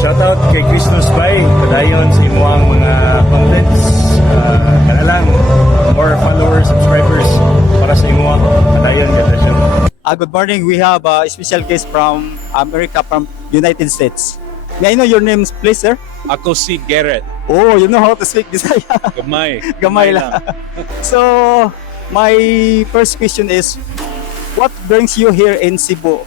Shoutout kay Christos Bay, padayon sa imuang mga contents. Kanalang more followers, subscribers para sa imuang padayon ganda siya. Good morning. We have a special guest from America, from United States. May I know your names, please, sir? Ako si Garrett. Oh, you know how to speak Bisaya. Gamay. Gamay lang. So, my first question is, what brings you here in Cebu?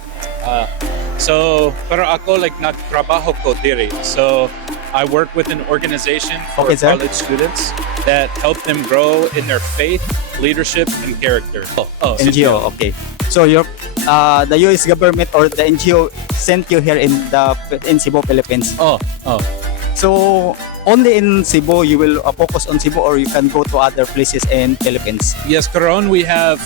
Pero ako like nagtrabaho ko diri. So, I work with an organization for Okay, sir. college students that help them grow in their faith, leadership, and character. NGO, okay. So, the US government or the NGO sent you here in Cebu, Philippines. Oh. So, only in Cebu, you will focus on Cebu, or you can go to other places in Philippines? Yes, karon we have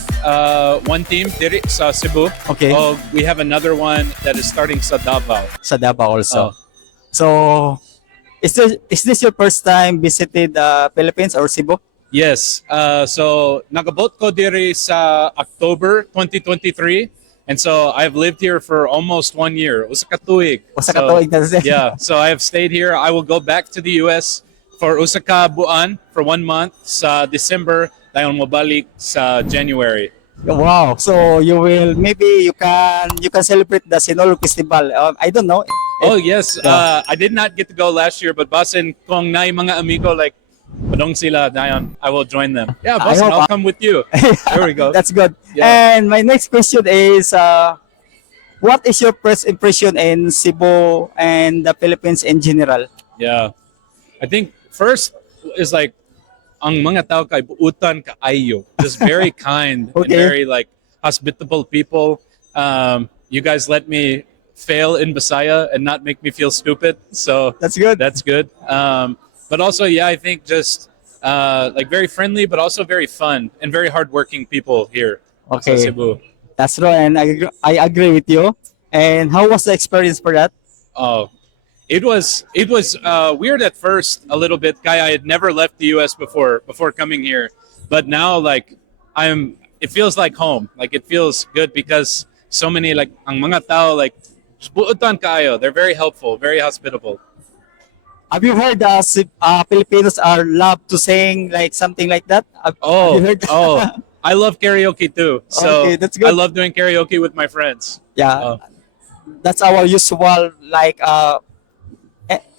one team diri sa Cebu. Okay. We have another one that is starting sa Davao. Sa Davao also. Oh. So, is this your first time visited Philippines or Cebu? Yes. So nagabot ko diri sa October 2023. And so I've lived here for almost 1 year. Usa ka tuig. Usa ka tuig na siya. Yeah. So I have stayed here. I will go back to the US for usa ka buan for 1 month sa December. Dayon mo balik sa January. Wow. So you can celebrate the Sinol Festival. I don't know. Oh yes. I did not get to go last year, but basin kung naay mga amigo like padong sila dayon, I will join them. Yeah, basin, I'll come with you. There we go. That's good. Yeah. And my next question is, what is your first impression in Cebu and the Philippines in general? Yeah. I think first is like ang mga tao kay buutan kaayo. Just very kind and Okay. very like hospitable people. You guys let me fail in Bisaya and not make me feel stupid. So That's good. that's good. But also, yeah, I think just like very friendly, but also very fun and very hardworking people here Okay. sa Cebu. That's true, and I agree with you. And how was the experience for that? Oh, it was weird at first a little bit. Kaya I had never left the U.S. before coming here, but now like it feels like home. Like it feels good because so many like ang mga tao like buutan kaayo. They're very helpful, very hospitable. Have you heard Filipinos are love to sing like something like that? Have you heard? I love karaoke too. So Okay, that's good. I love doing karaoke with my friends. Yeah, that's our usual like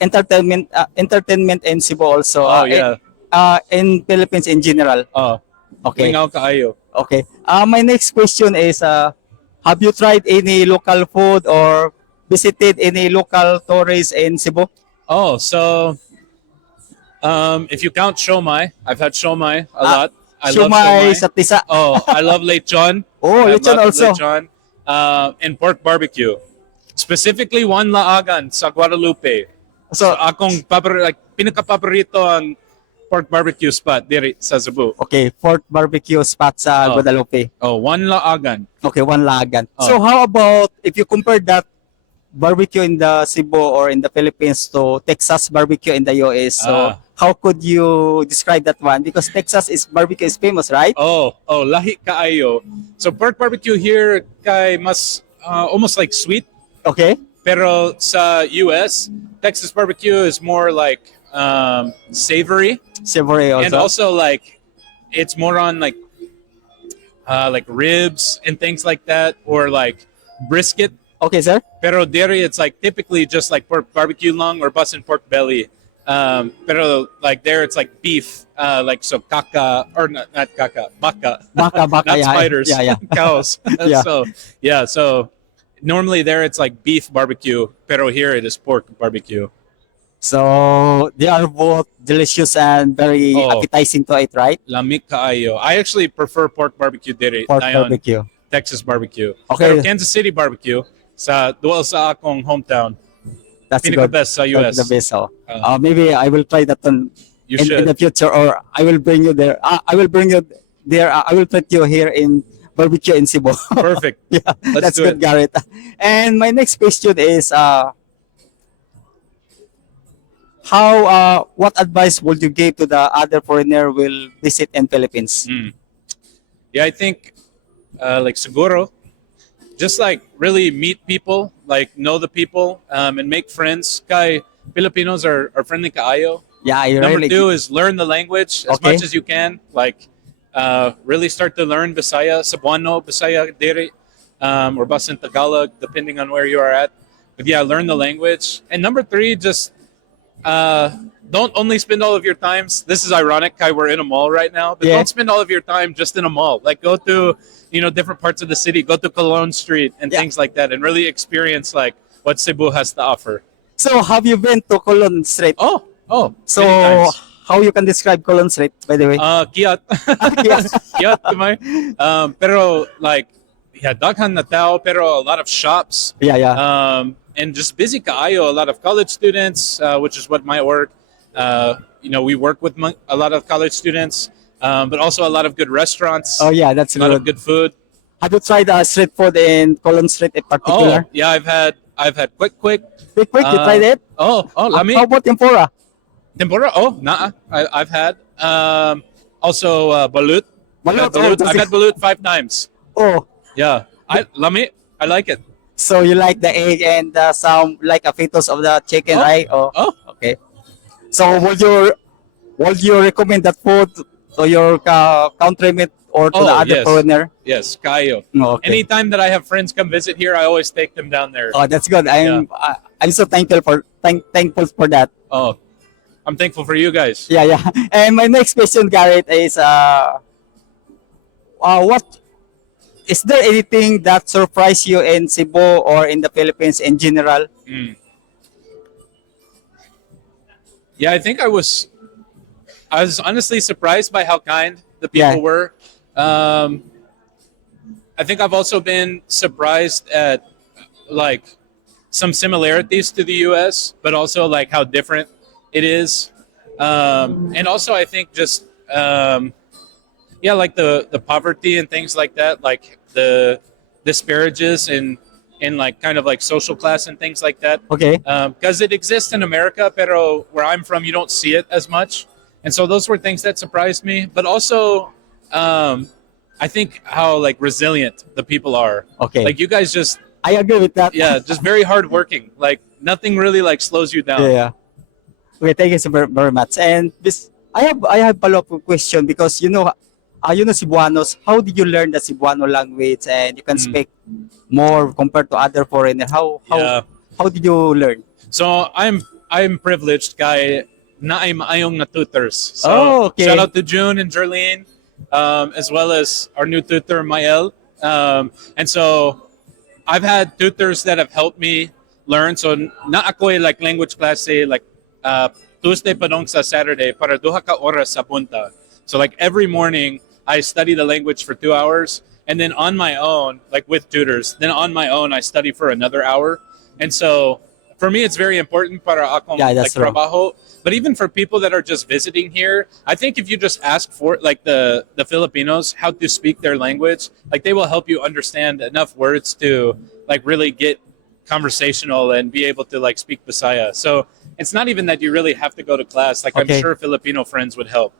entertainment in Cebu also. Oh, yeah. In Philippines in general. Okay. Lingaw kaayo. Okay. My next question is, have you tried any local food or visited any local tourists in Cebu? Oh, so if you count siomai, I've had siomai a lot. I love Siomai siomai. sa tisa. Oh, I love lechon. Oh, I have lechon lots of also. Lechon. And pork barbecue. Specifically, Juan Laagan sa Guadalupe. So, akong pinaka-paborito ang pork barbecue spot diri sa Cebu. Okay, pork barbecue spot sa Oh. Guadalupe. Oh, Juan Laagan. Okay, one lagan. Oh. So how about if you compare that barbecue in the Cebu or in the Philippines to Texas barbecue in the US? So how could you describe that one? Because Texas barbecue is famous, right? Oh, lahi kaayo. So pork barbecue here kay mas almost like sweet. Okay. Pero sa US, Texas barbecue is more like savory. Savory also. And also like it's more on like ribs and things like that, or like brisket. Okay, sir. Pero diri it's like typically just like pork barbecue lung or bus and pork belly. Pero like there it's like beef, like so kaka or not kaka, baka. Baka, Not yeah. spiders. Yeah, yeah. Cows. Yeah. So normally there it's like beef barbecue, pero here it is pork barbecue. So they are both delicious and very Oh. appetizing to eat, right? Lamig kaayo. I actually prefer pork barbecue diri. Pork dayon barbecue. Texas barbecue. Okay. Pero Kansas City barbecue sa dual sa akong hometown. That's Pinaka good. best sa US. The best. Maybe I will try that one You in should. the future, or I will bring you there. I will bring you there. I will put you here in barbecue in Cebu. Perfect. Yeah, Let's that's do good, it. Garrett. And my next question is, what advice would you give to the other foreigner will visit in Philippines? Yeah, I think like siguro just like really meet people, like know the people, and make friends. Kay Filipinos are friendly kaayo. Yeah, I Number really. two is learn the language as Okay. much as you can. Like, really start to learn Bisaya, Cebuano, Bisaya, Diri, or Basin Tagalog, depending on where you are at. But yeah, learn the language. And number three, just don't only spend all of your times. This is ironic, Kai. We're in a mall right now, but Yeah. don't spend all of your time just in a mall. Like, go to different parts of the city. Go to Cologne Street and Yeah. things like that, and really experience like what Cebu has to offer. So have you been to Colon Street? Oh. So many times. how you can describe Colon Street, by the way? Kiat. Yeah. Kiat, kamay. Pero like, yeah, daghan na tao, pero a lot of shops. Yeah. And just busy kaayo, a lot of college students, which is what my work. We work with a lot of college students, but also a lot of good restaurants, Oh yeah, that's a lot of good. good food. Have you tried street food in Colon Street in particular? Oh, yeah, I've had quick. Quick, you Uh, tried it? Lami. How about tempura? Tempura? Oh, nah. I've had. Also, balut. Balut, I've had balut 5 times. Oh, Yeah. Lami. I like it. so you like the egg and some like a fetus of the chicken, Oh. right? Oh, Oh, okay. So would you recommend that food to your countrymen or to the Oh, other yes. foreigner? yes, kayo. No, okay. Anytime that I have friends come visit here, I always take them down there. Oh, that's good. I'm so thankful for that. Oh, I'm thankful for you guys. Yeah. And my next question, Garrett, is what is there anything that surprised you in Cebu or in the Philippines in general? Mm. Yeah, I think I was honestly surprised by how kind the people Yeah. were. I think I've also been surprised at like some similarities to the U.S., but also like how different it is. And also I think just like the poverty and things like that, like the disparages in like kind of like social class and things like that. Okay. Because it exists in America, pero where I'm from, you don't see it as much. And so those were things that surprised me. But also, I think how like resilient the people are. Okay. Like you guys just, I agree with that. just very hardworking. Like nothing really like slows you down. Yeah. Okay, thank you so very much. And this, I have follow-up question because Cebuanos. How did you learn the Cebuano language and you can speak more compared to other foreigners? Yeah. How did you learn? So I'm privileged, guy. Naim ayong na tutors. So Oh, okay. shout out to June and Jerlene, as well as our new tutor Mael. And so I've had tutors that have helped me learn. So na ako'y like language class like Tuesday pa dong sa Saturday para duha ka oras sa punta. So like every morning I study the language for 2 hours, and then on my own, like with tutors, then on my own I study for another hour. And so for me, it's very important para akong Yeah, like that's true. trabajo. But even for people that are just visiting here, I think if you just ask for like the Filipinos how to speak their language, like they will help you understand enough words to like really get conversational and be able to like speak Bisaya. So it's not even that you really have to go to class. Like Okay. I'm sure Filipino friends would help.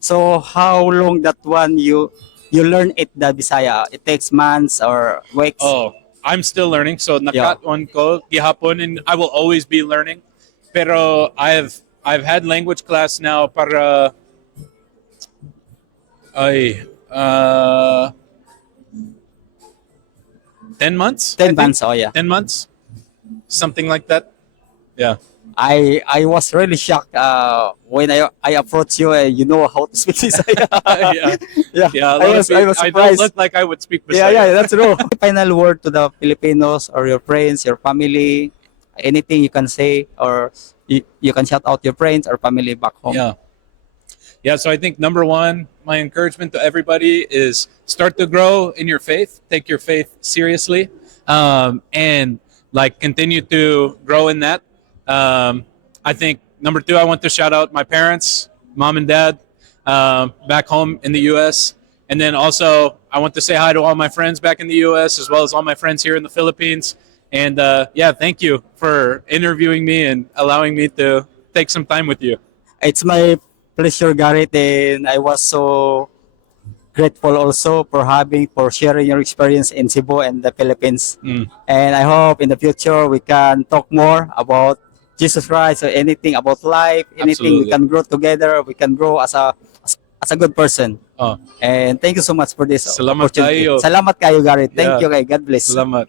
So how long that one you learn it the Bisaya? It takes months or weeks? Oh, I'm still learning. So nakatuan ko gihapon, and I will always be learning. Pero I've had language class now para 10 months. 10 I think. months. Oh yeah. 10 months, something like that. Yeah. I was really shocked when I approached you and you know how to speak Bisaya. Yeah. Yeah. Yeah. I was I don't surprised. look like I would speak Bisaya. Yeah, that's true. Final word to the Filipinos or your friends, your family, anything you can say, or you can shout out your friends or family back home. Yeah. So I think number one, my encouragement to everybody is start to grow in your faith. Take your faith seriously, and like continue to grow in that. I think number two, I want to shout out my parents, mom and dad, back home in the U.S. And then also I want to say hi to all my friends back in the U.S. as well as all my friends here in the Philippines. And thank you for interviewing me and allowing me to take some time with you. It's my pleasure, Garrett, and I was so grateful also for sharing your experience in Cebu and the Philippines. Mm. And I hope in the future we can talk more about Jesus Christ or anything about life, anything we Absolutely. can grow together, we can grow as a good person. Oh, And thank you so much for this Salamat opportunity. tayo. Salamat kayo, Gary. Thank Yeah. you, kay God bless. salamat.